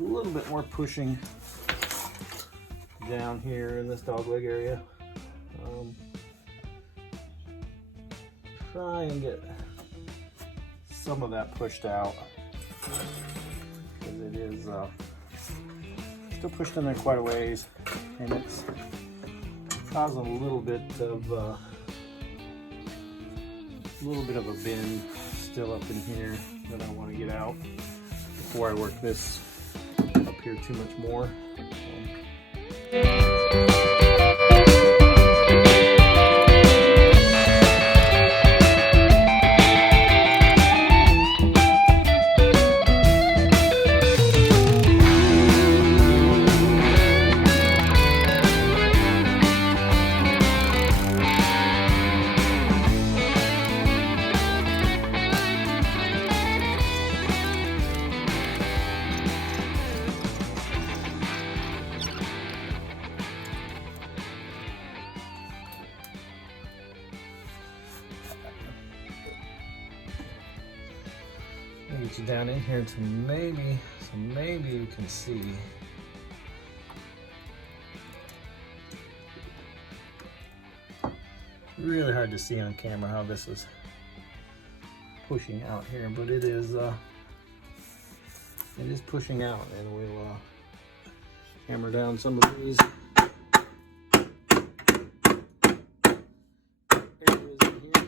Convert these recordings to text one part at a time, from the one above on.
a little bit more pushing down here in this dog leg area. Try and get some of that pushed out, because it is still pushed in there quite a ways, and it's causing a little bit of a bend still up in here that I want to get out before I work this up here too much more. Get you down in here to maybe you can see. Really hard to see on camera how this is pushing out here, but it is pushing out, and we'll hammer down some of these areas in here.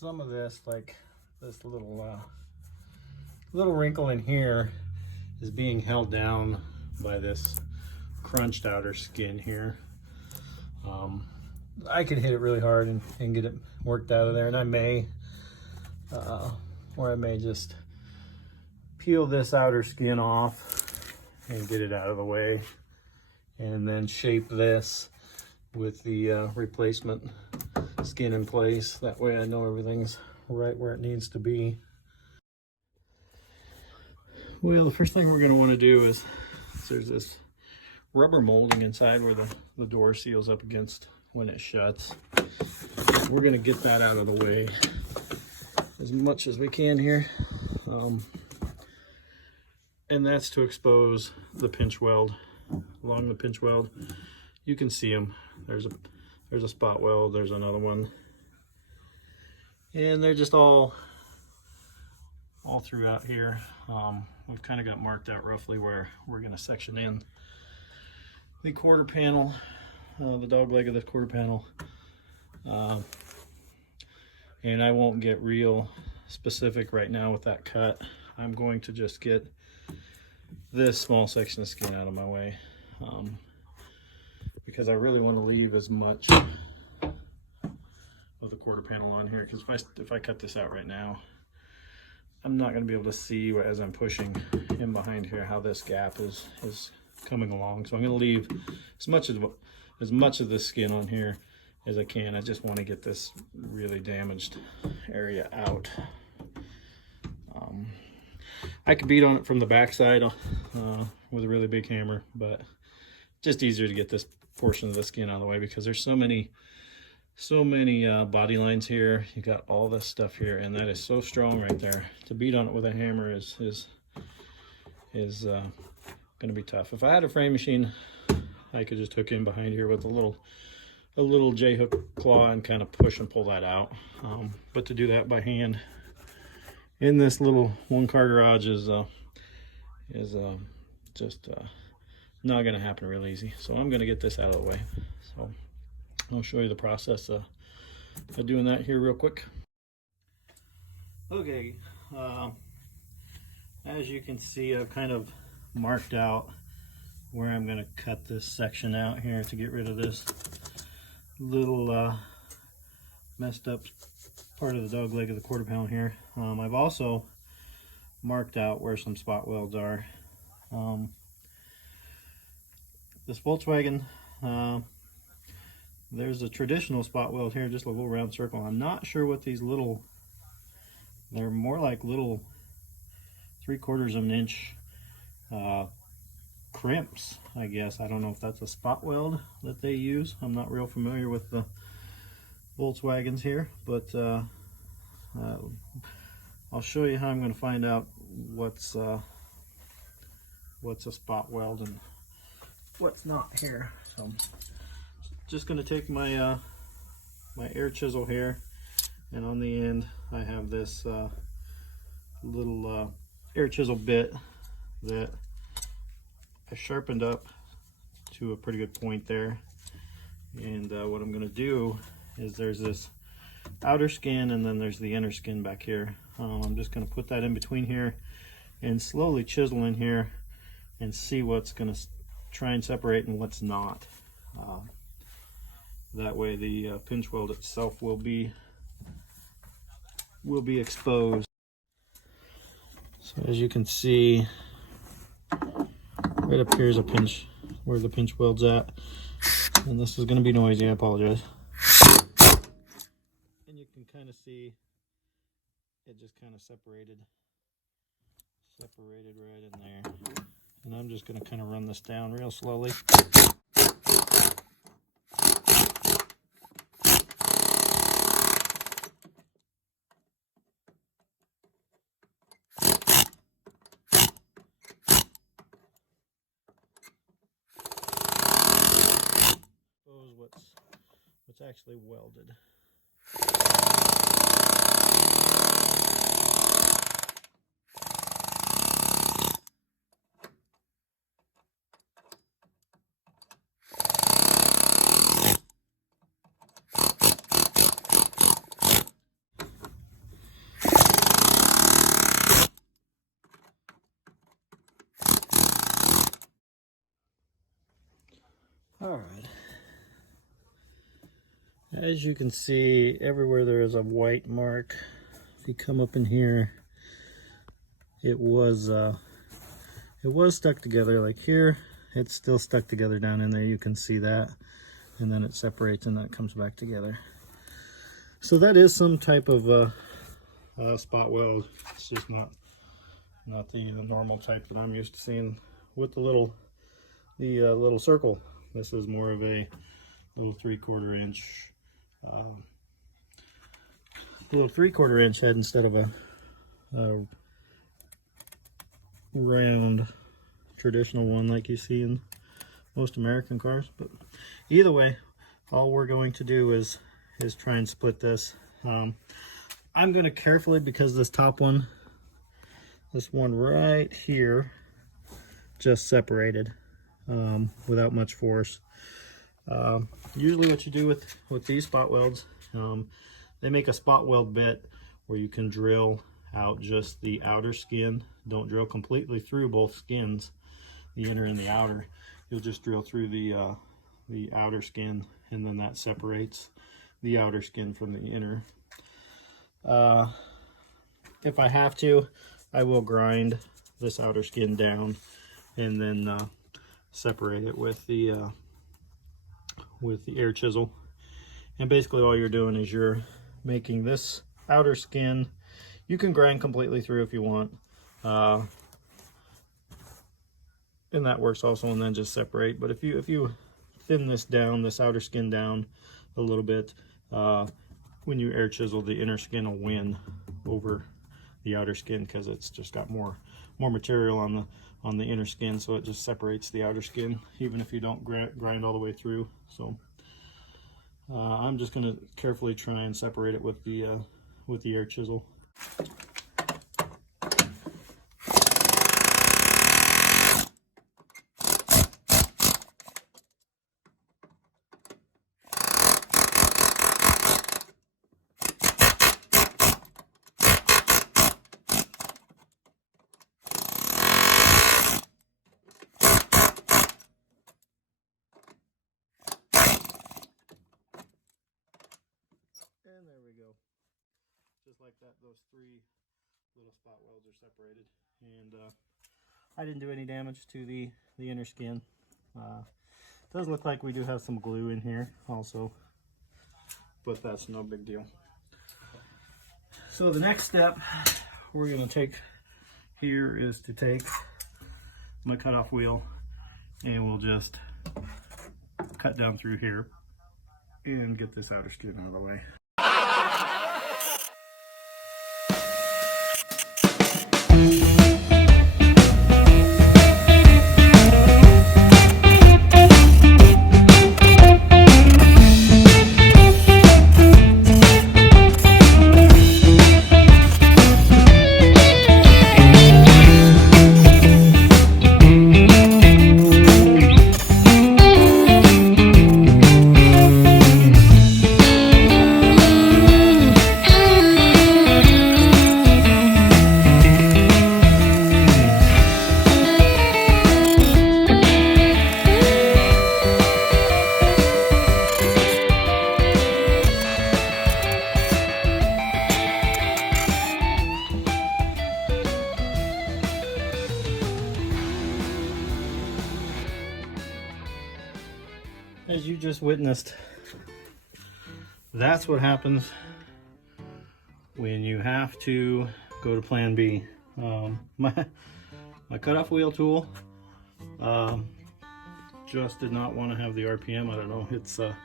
Some of this, like this little wrinkle in here, is being held down by this crunched outer skin here. I could hit it really hard and get it worked out of there, and I may, or I may just peel this outer skin off and get it out of the way, and then shape this with the replacement skin in place. That way I know everything's right where it needs to be. Well, the first thing we're going to want to do is, there's this rubber molding inside where the door seals up against when it shuts. We're going to get that out of the way as much as we can here, and that's to expose the pinch weld. Along the pinch weld, you can see them. There's a spot weld, there's another one, and they're just all throughout here. We've kind of got marked out roughly where we're going to section in the quarter panel, the dog leg of the quarter panel, and I won't get real specific right now with that cut. I'm going to just get this small section of skin out of my way, because I really want to leave as much of the quarter panel on here, because if I cut this out right now, I'm not going to be able to see as I'm pushing in behind here how this gap is coming along. So I'm going to leave as much of this skin on here as I can. I just want to get this really damaged area out. I could beat on it from the backside with a really big hammer, but just easier to get this portion of the skin out of the way, because there's so many body lines here. You got all this stuff here, and that is so strong right there. To beat on it with a hammer is going to be tough. If I had a frame machine, I could just hook in behind here with a little J-hook claw and kind of push and pull that out. But to do that by hand in this little one-car garage is just not going to happen real easy. So I'm going to get this out of the way. So I'll show you the process of doing that here real quick. Okay, as you can see, I've kind of marked out where I'm going to cut this section out here to get rid of this little messed up part of the dog leg of the quarter pound here. I've also marked out where some spot welds are. This Volkswagen, there's a traditional spot weld here, just a little round circle. I'm not sure what these little, they're more like little 3/4 of an inch crimps, I guess. I don't know if that's a spot weld that they use. I'm not real familiar with the Volkswagens here, but I'll show you how I'm going to find out what's a spot weld and what's not here. So just going to take my my air chisel here, and on the end I have this little air chisel bit that I sharpened up to a pretty good point there. And what I'm going to do is there's this outer skin and then there's the inner skin back here. I'm just going to put that in between here and slowly chisel in here and see what's going to try and separate and what's not. That way the pinch weld itself will be exposed. So as you can see, right up here is a pinch where the pinch weld's at, and this is going to be noisy, I apologize. And you can kind of see it just kind of separated right in there. And I'm just going to kind of run this down real slowly. What's actually welded. All right. As you can see, everywhere there is a white mark. If you come up in here, it was stuck together. Like here, it's still stuck together down in there. You can see that, and then it separates and then it comes back together. So that is some type of spot weld. It's just not the normal type that I'm used to seeing with the little circle. This is more of a little 3/4 inch. Little 3/4 inch head instead of a round traditional one like you see in most American cars. But either way, all we're going to do is try and split this. I'm going to carefully, because this top one, this one right here, just separated without much force. Usually what you do with these spot welds, they make a spot weld bit where you can drill out just the outer skin. Don't drill completely through both skins, the inner and the outer. You'll just drill through the outer skin, and then that separates the outer skin from the inner. If I have to, I will grind this outer skin down and then separate it with the air chisel. And basically all you're doing is you're making this outer skin. You can grind completely through if you want, and that works also, and then just separate. But if you thin this down, this outer skin down a little bit, when you air chisel, the inner skin will win over the outer skin because it's just got more material on the inner skin, so it just separates the outer skin even if you don't grind all the way through. So I'm just going to carefully try and separate it with the air chisel. And there just like that. Those 3 little spot welds are separated, and I didn't do any damage to the inner skin. Does look like we do have some glue in here also, but that's no big deal. So the next step we're going to take here is to take my cutoff wheel, and we'll just cut down through here and get this outer skin out of the way. As you just witnessed, that's what happens when you have to go to plan B. My cutoff wheel tool just did not want to have the RPM. I don't know, it's a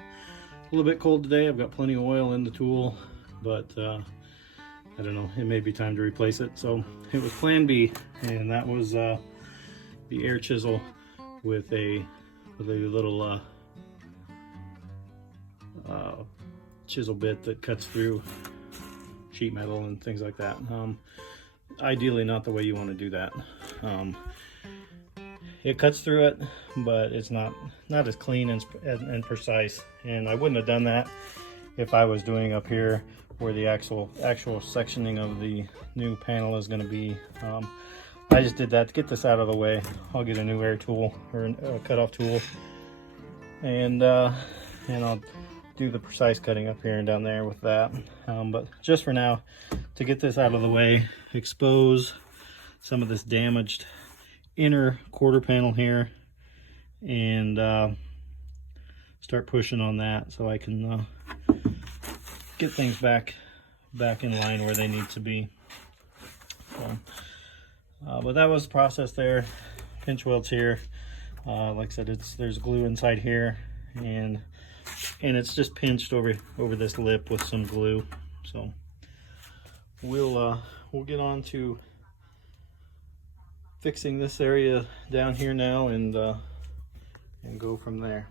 little bit cold today. I've got plenty of oil in the tool, but I don't know, it may be time to replace it. So it was plan B, and that was the air chisel with a little chisel bit that cuts through sheet metal and things like that. Ideally not the way you want to do that. It cuts through it, but it's not as clean and precise, and I wouldn't have done that if I was doing up here where the actual sectioning of the new panel is going to be. I just did that to get this out of the way. I'll get a new air tool or a cutoff tool, and I'll do the precise cutting up here and down there with that. But just for now, to get this out of the way, expose some of this damaged inner quarter panel here, and start pushing on that so I can get things back in line where they need to be. So, but that was the process there. Pinch welds here. Like I said, there's glue inside here, and it's just pinched over this lip with some glue. So we'll get on to fixing this area down here now, and go from there.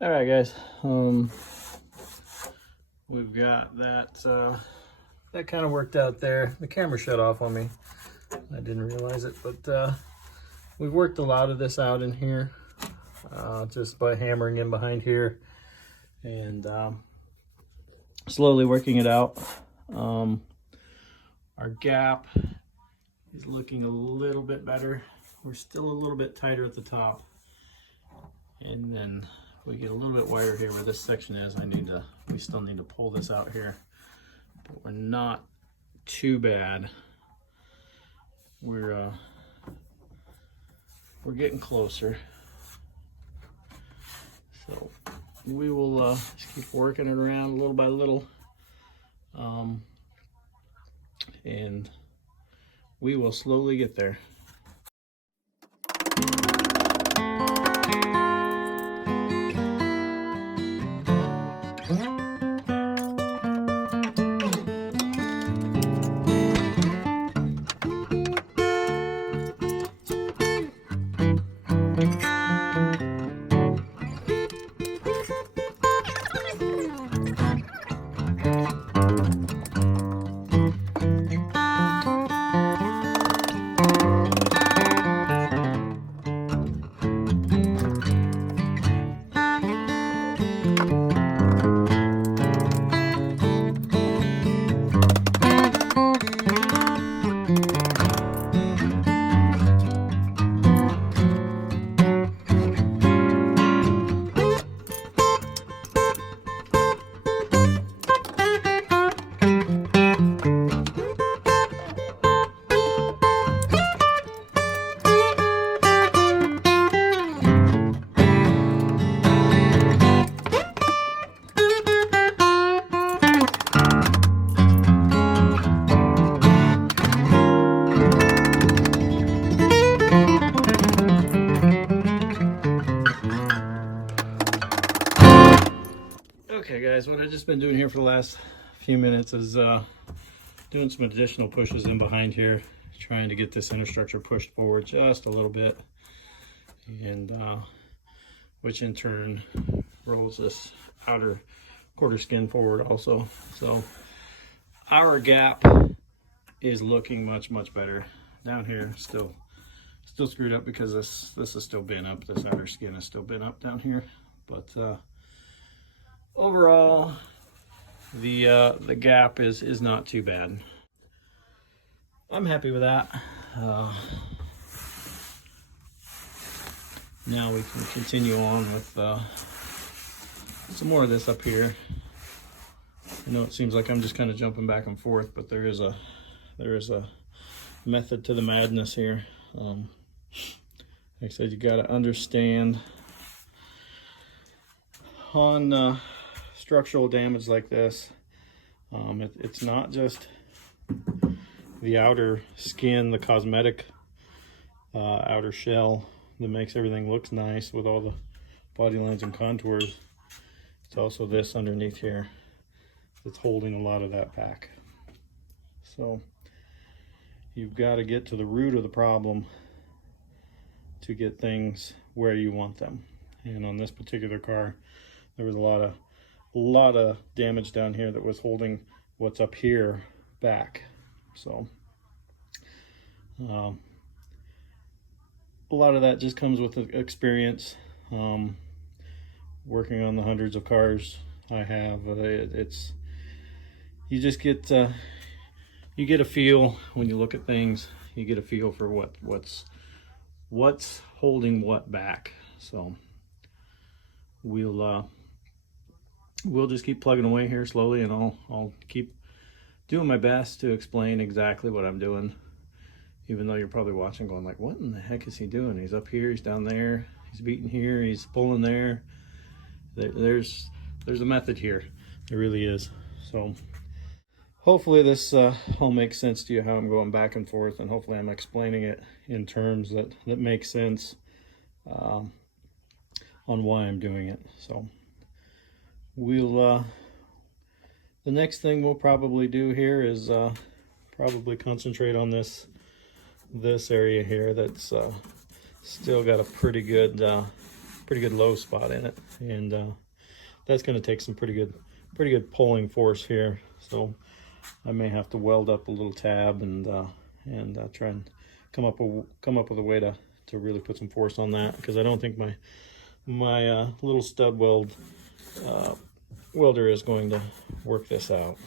All right, guys. We've got that kind of worked out there. The camera shut off on me. I didn't realize it, but we've worked a lot of this out in here. Just by hammering in behind here and slowly working it out. Our gap is looking a little bit better. We're still a little bit tighter at the top, and then we get a little bit wider here where this section is. We still need to pull this out here, but we're not too bad. We're getting closer. So we will just keep working it around little by little, and we will slowly get there. guys, what I've just been doing here for the last few minutes is doing some additional pushes in behind here, trying to get this inner structure pushed forward just a little bit, and which in turn rolls this outer quarter skin forward also. So our gap is looking much better. Down here still screwed up because this is still bent up. This outer skin is still bent up down here, but overall the gap is not too bad. I'm happy with that. Now we can continue on with some more of this up here. I know it seems like I'm just kind of jumping back and forth, but there is a method to the madness here. Like I said, you got to understand on structural damage like this, it's not just the outer skin, the cosmetic outer shell that makes everything look nice with all the body lines and contours. It's also this underneath here that's holding a lot of that back. So you've got to get to the root of the problem to get things where you want them. And on this particular car, there was a lot of damage down here that was holding what's up here back. So a lot of that just comes with experience. Working on the hundreds of cars I have, it's you just get you get a feel when you look at things. You get a feel for what's holding what back. So we'll just keep plugging away here slowly, and I'll keep doing my best to explain exactly what I'm doing, even though you're probably watching going like, what in the heck is he doing? He's up here, he's down there, he's beating here, he's pulling there. There's a method here. There really is. So hopefully this all makes sense to you, how I'm going back and forth, and hopefully I'm explaining it in terms that make sense on why I'm doing it. So we'll the next thing we'll probably do here is probably concentrate on this area here that's still got a pretty good low spot in it, and that's going to take some pretty good pulling force here. So I may have to weld up a little tab and try and come up with a way to really put some force on that, because I don't think my little stud welder is going to work this out.